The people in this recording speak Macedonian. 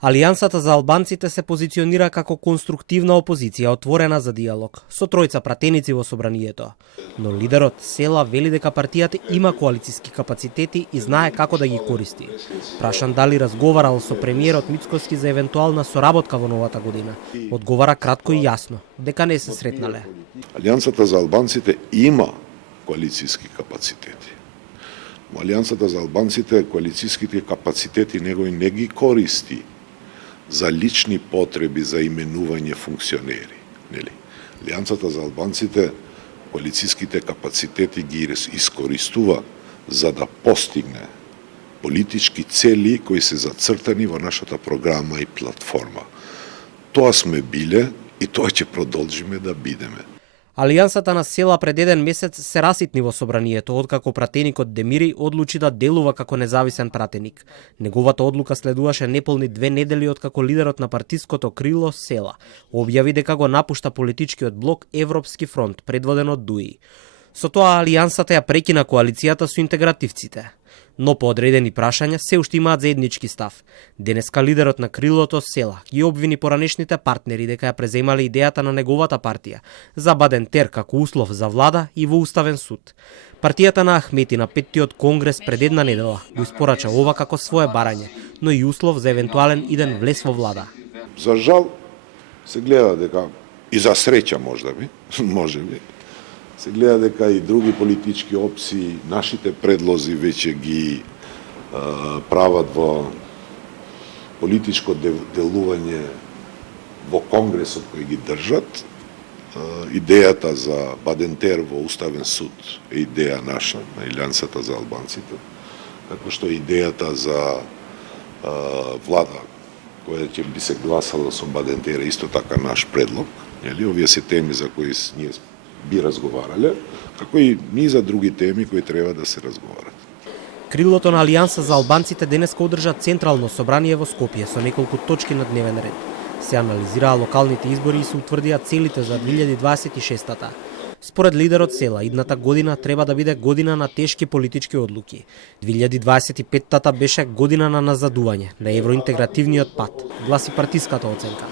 Алијансата за албанците се позиционира како конструктивна опозиција отворена за диалог, со тројца пратеници во собранието. Но лидерот Села вели дека партијата има коалициски капацитети и знае како да ги користи. Прашан дали разговарал со премиерот Мицкоски за евентуална соработка во новата година, одговара кратко и јасно, дека не се сретнале. Алијансата за албанците има коалициски капацитети. Алијансата за албанците коалициските капацитети негови не ги користи за лични потреби за именување функционери, нели? Алијансата за албанците коалициските капацитети ги искористува за да постигне политички цели кои се зацртани во нашата програма и платформа. Тоа сме биле и тоа ќе продолжиме да бидеме. Алијансата на Села пред еден месец се раситни во собранието, откако пратеникот Демири одлучи да делува како независен пратеник. Неговата одлука следуваше неполни 2 недели откако лидерот на партиското крило Села објави дека го напушта политичкиот блок Европски фронт, предводен од Дуи. Со тоа Алијансата ја прекина коалицијата со интегративците. Но по одредени прашања се уште имаат заеднички став. Денеска лидерот на крилото Села ги обвини поранешните партнери дека ја преземале идејата на неговата партија за Бадентер како услов за влада и во уставен суд. Партијата на Ахмети на 5-тиот конгрес пред една недела го испорача ова како свое барање, но и услов за евентуален иден влез во влада. За жал се гледа дека и за среќа можеби се гледа дека и други политички опции, нашите предлози веќе ги прават во политичко делување во Конгресот кој ги држат. Идејата за Бадентер во Уставен суд е идеја наша, на Алијансата за албанците, како што е идејата за влада која ќе би се гласала со Бадентер, исто така наш предлог. Овие се теми за кои ние би разговарале, како и низа други теми кои треба да се разговарат. Крилото на Алијанса за албанците денеска одржа централно собрание во Скопје со неколку точки на дневен ред. Се анализираа локалните избори и се утврдија целите за 2026-та. Според лидерот Села, идната година треба да биде година на тешки политички одлуки. 2025-та беше година на назадување на евроинтегративниот пат, гласи партиската оценка.